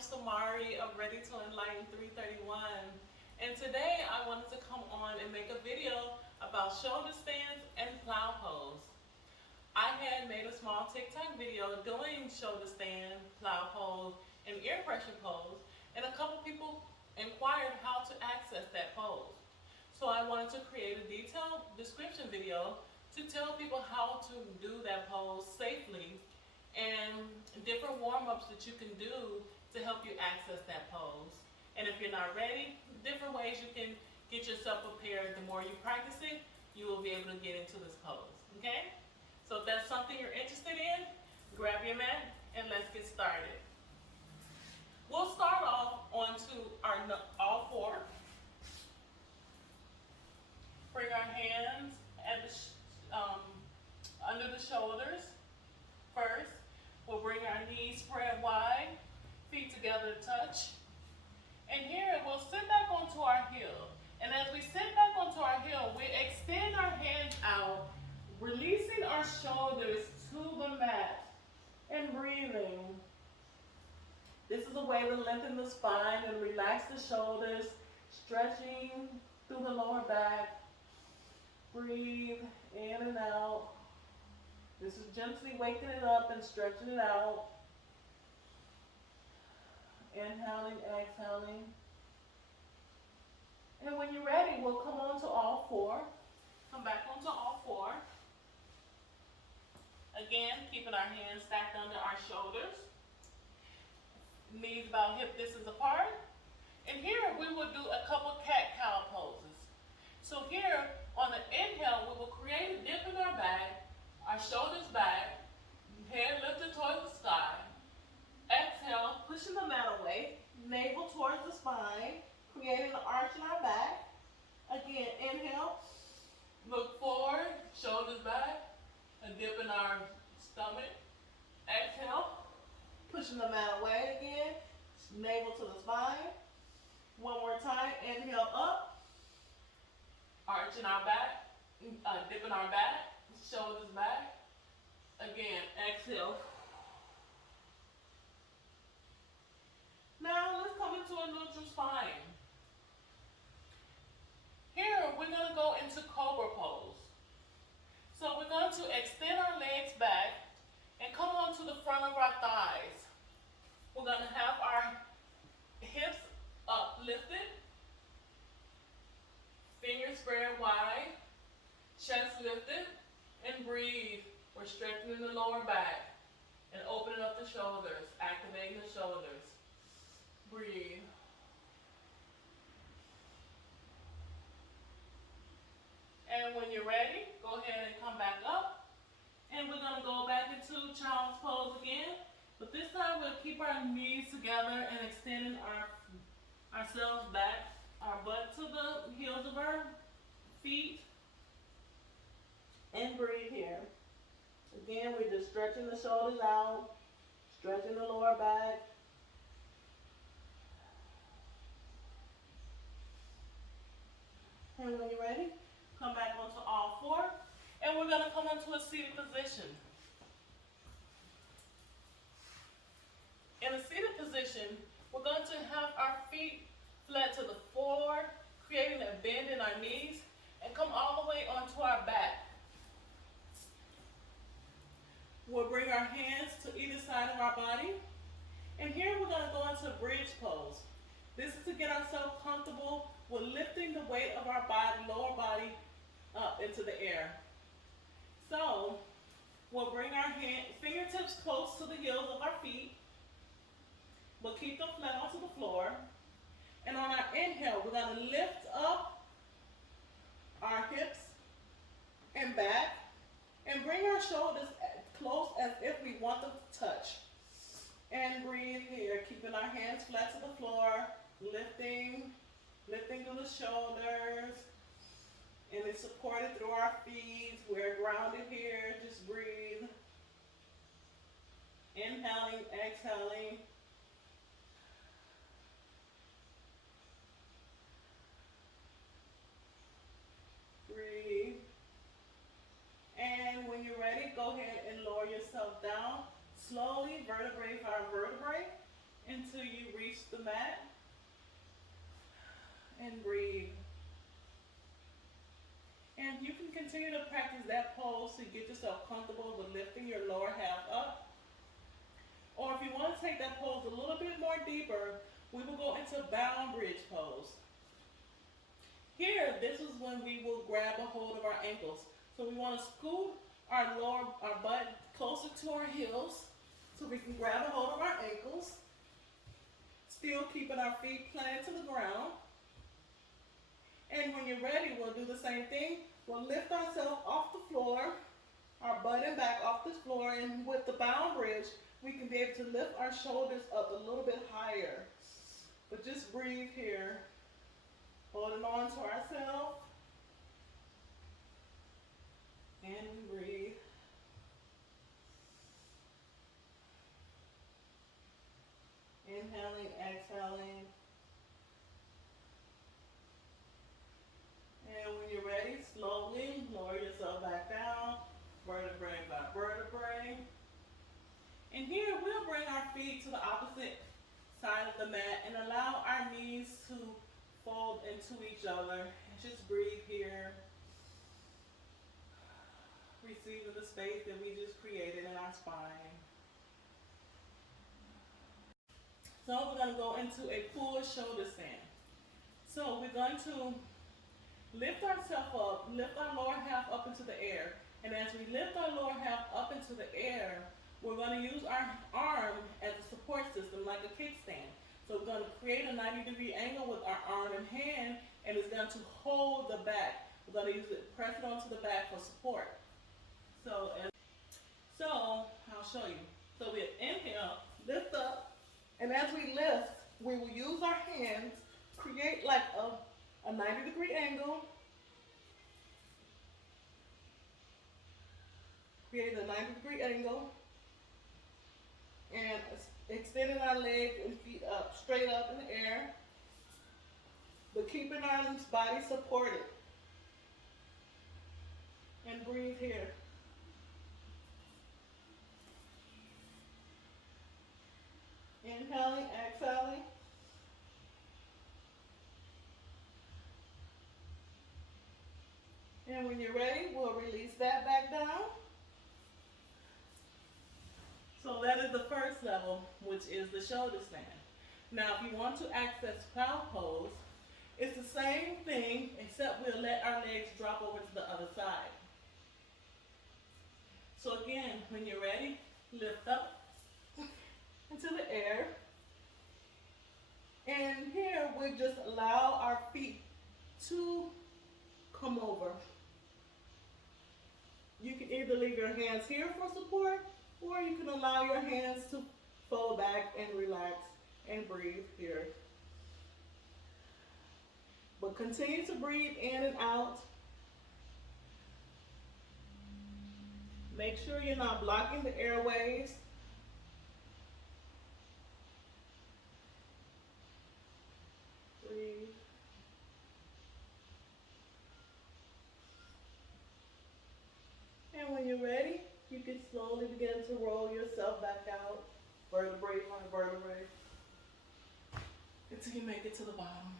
Sammarilee of Ready to Enlighten 331. And today I wanted to come on and make a video about shoulder stands and plow pose. I had made a small TikTok video doing shoulder stand, plow pose, and ear pressure pose, and a couple people inquired how to access that pose. So I wanted to create a detailed description video to tell people how to do that pose safely and different warm-ups that you can do to help you access that pose. And if you're not ready, different ways you can get yourself prepared. The more you practice it, you will be able to get into this pose, okay? So if that's something you're interested in, grab your mat and let's get started. We'll start off onto our all four. Bring our hands at the under the shoulders first. We'll bring our knees spread wide, feet together to touch. And here we'll sit back onto our heel. And as we sit back onto our heel, we extend our hands out, releasing our shoulders to the mat and breathing. This is a way to lengthen the spine and relax the shoulders, stretching through the lower back. Breathe in and out. This is gently waking it up and stretching it out. Inhaling, exhaling. And when you're ready, we'll come on to all four. Come back onto all four. Again, keeping our hands stacked under our shoulders. Knees about hip distance apart. And here we will do a couple cat-cow poses. So here, on the inhale, we will create a dip in our back, our shoulders back, head lifted towards the sky. Exhale, pushing the mat away, navel towards the spine, creating an arch in our back. Again, inhale, look forward, shoulders back, a dip in our stomach. Exhale, pushing the mat away again, navel to the spine. One more time, inhale up, arch in our back, dip in our back, shoulders back. Again, exhale. Now let's come into a neutral spine. Here we're going to go into cobra pose. So we're going to extend our legs back and come onto the front of our thighs. We're going to have our hips uplifted, fingers spread wide, chest lifted, and breathe. We're strengthening the lower back and opening up the shoulders, activating the shoulders. Breathe. And when you're ready, go ahead and come back up. And we're going to go back into child's pose again. But this time we'll keep our knees together and extending ourselves back, our butt to the heels of our feet. And breathe here. Again, we're just stretching the shoulders out, stretching the lower back. And when you're ready, come back onto all four. And we're going to come into a seated position. In a seated position, we're going to have our feet flat to the floor, creating a bend in our knees, and come all the way onto our back. We'll bring our hands to either side of our body. And here we're going to go into bridge pose. This is to get ourselves comfortable with lifting the weight of our body, lower body, up into the air. So we'll bring our fingertips close to the heels of our feet. We'll keep them flat onto the floor. And on our inhale, we're going to lift up our hips and back and bring our shoulders close as if we want them to touch. And breathe here, keeping our hands flat to the floor, lifting through the shoulders. And it's supported through our feet. We're grounded here, just breathe. Inhaling, exhaling. Breathe. And when you're ready, go ahead and lower yourself down slowly, vertebrae by vertebrae, until you reach the mat and breathe. And you can continue to practice that pose to get yourself comfortable with lifting your lower half up. Or if you want to take that pose a little bit more deeper, we will go into bound bridge pose. Here, this is when we will grab a hold of our ankles. So we want to scoot our butt closer to our heels so we can grab a hold of our ankles, still keeping our feet planted to the ground. And when you're ready, we'll do the same thing. We'll lift ourselves off the floor, our butt and back off the floor, and with the bound bridge, we can be able to lift our shoulders up a little bit higher. But just breathe here, holding on to ourselves, and we breathe. Inhaling, exhaling. And when you're ready, slowly lower yourself back down, vertebrae by vertebrae. And here we'll bring our feet to the opposite side of the mat and allow our knees to fold into each other. And just breathe here, receiving the space that we just created in our spine. So we're going to go into a full shoulder stand. So we're going to lift ourselves up, lift our lower half up into the air. And as we lift our lower half up into the air, we're going to use our arm as a support system, like a kickstand. So we're going to create a 90-degree angle with our arm and hand, and it's going to hold the back. We're going to use it, press it onto the back for support. So I'll show you. So we inhale, lift up, and as we lift, we will use our hands, create like a 90-degree angle. Create a 90-degree angle. And extending our legs and feet up, straight up in the air, but keeping our body supported. And breathe here. Inhaling, exhaling. And when you're ready, we'll release that back down. So that is the first level, which is the shoulder stand. Now, if you want to access plow pose, it's the same thing, except we'll let our legs drop over to the other side. So again, when you're ready, lift up into the air. And here, we just allow our feet to come over. You can either leave your hands here for support, or you can allow your hands to fold back and relax and breathe here. But continue to breathe in and out. Make sure you're not blocking the airways. Breathe. And when you're ready, you can slowly begin to roll yourself back out, vertebrae by vertebrae, until you make it to the bottom.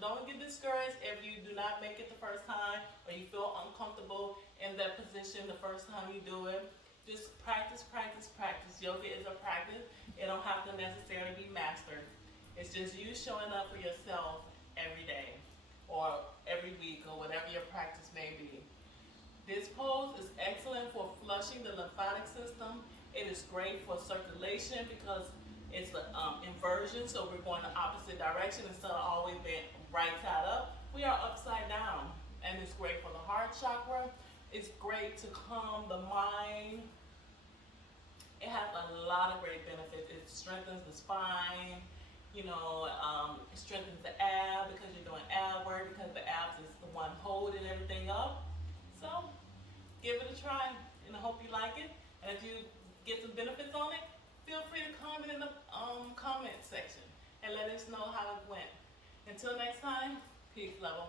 Don't get discouraged if you do not make it the first time, or you feel uncomfortable in that position the first time you do it. Just practice, practice, practice. Yoga is a practice. It don't have to necessarily be mastered. It's just you showing up for yourself every day, or every week, or whatever your practice may be. This pose is excellent for flushing the lymphatic system. It is great for circulation because it's the inversion, so we're going the opposite direction instead of always being right side up. We are upside down, and it's great for the heart chakra. It's great to calm the mind. It has a lot of great benefits. It strengthens the spine, it strengthens the ab because you're doing ab work, because the abs is the one holding everything up. So give it a try, and I hope you like it. And if you get some benefits on it, feel free to comment in the comment section and let us know how it went. Until next time, peace, love.